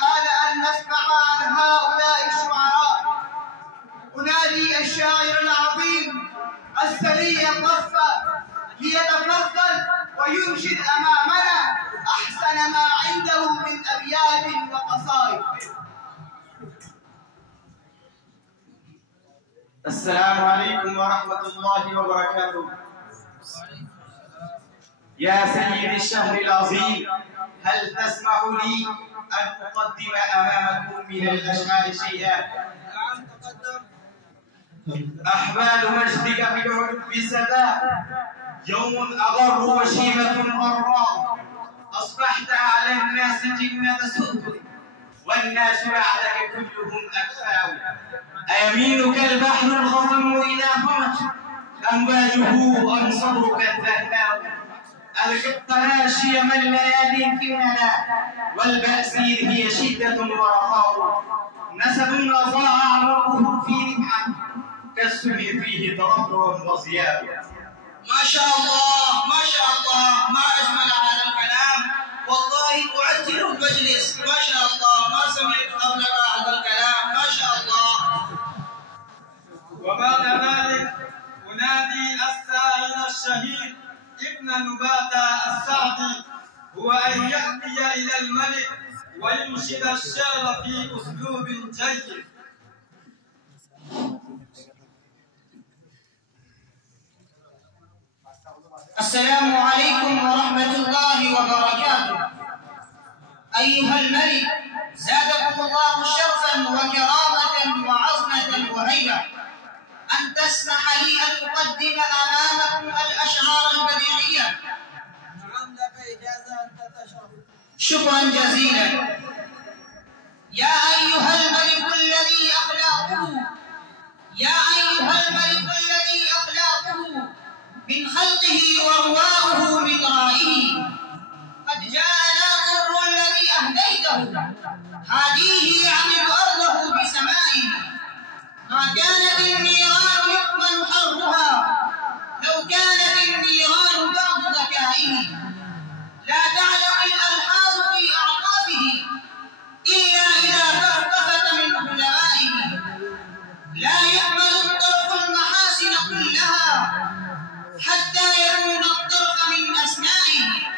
حان أن نسمع عن هؤلاء الشعراء. أنادي الشاعر العظيم السري الضفة ليتفضل وينشد أمامنا أحسن ما عنده من أبيات وقصائد. السلام عليكم ورحمة الله وبركاته. يا سيد الشهر العظيم، هل تسمح لي أن أقدم أمامكم من الأشعار شيئا؟ نعم تقدم. أحبال مجدك في العلب سداء، يوم أغر وشيمة غراء، أصبحت على الناس جنة سؤدد والناس بعدك كلهم أكفاء. أيمينك البحر الخصم إذا خرج أمواجه أم صبرك الذهباء. الخط ناشي من الليالي كننا والبأس هي شدة ورخاء. نسب أضاع عمره في ربحة كالسم فيه تربع وضياء. ما شاء الله ما شاء الله، ما أجمل هذا الكلام، والله تعطر المجلس. ما شاء الله، ما سمعت قبل هذا الكلام. ما شاء الله. وبعد ذلك أنادي السائل الشهيد ابن نباتة السعدي، هو أن يأتي إلى الملك وينشد الشعر في أسلوب جيد. السلام عليكم ورحمة الله وبركاته. أيها الملك، زادكم الله شرفا وكرامة وعظمة وهيبة، أن تسمح لي أن أقدم أمامكم الأشعار البديعية. نعم لك إجازة أن تتشرف. شكرا جزيلا. يا أيها الملك الذي أخلاقه من خلقه ورواؤه من رائه، قد جاءنا الضر الذي أهديته هاديه يعمل أرضه بسمائه. ما كانت النيران يكمن حرها لو كانت النيران بعض ذكائه. لا تعلم الألحاظ في أعقابه إلا إذا ترقفت من علمائه. لا يقبل الطرف المحاسن كلها حتى يكون الطرف من أسمائه.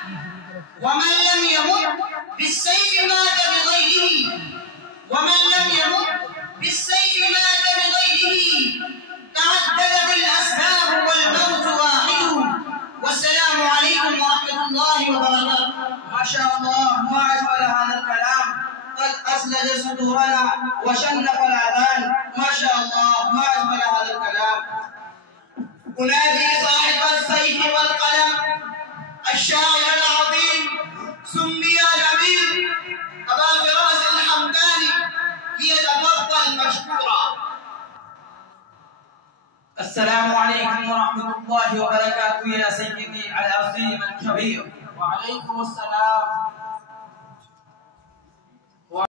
ومن لم يمت بالسيف مات بغيره، تعددت الأسباب والموت واحد. والسلام عليكم ورحمة الله وبركاته. ما شاء الله، ما أجمل هذا الكلام، قد أسلج صدورنا وشنف الأذان. ما شاء الله، ما أجمل هذا الكلام. أنادي صاحب السيف والقلم الشاعر العظيم سمي الأمير أبا فراس الحمداني ليتفضل مشكورا. السلام عليكم ورحمة الله وبركاته يا سيدي العظيم الكبير. وعليكم السلام.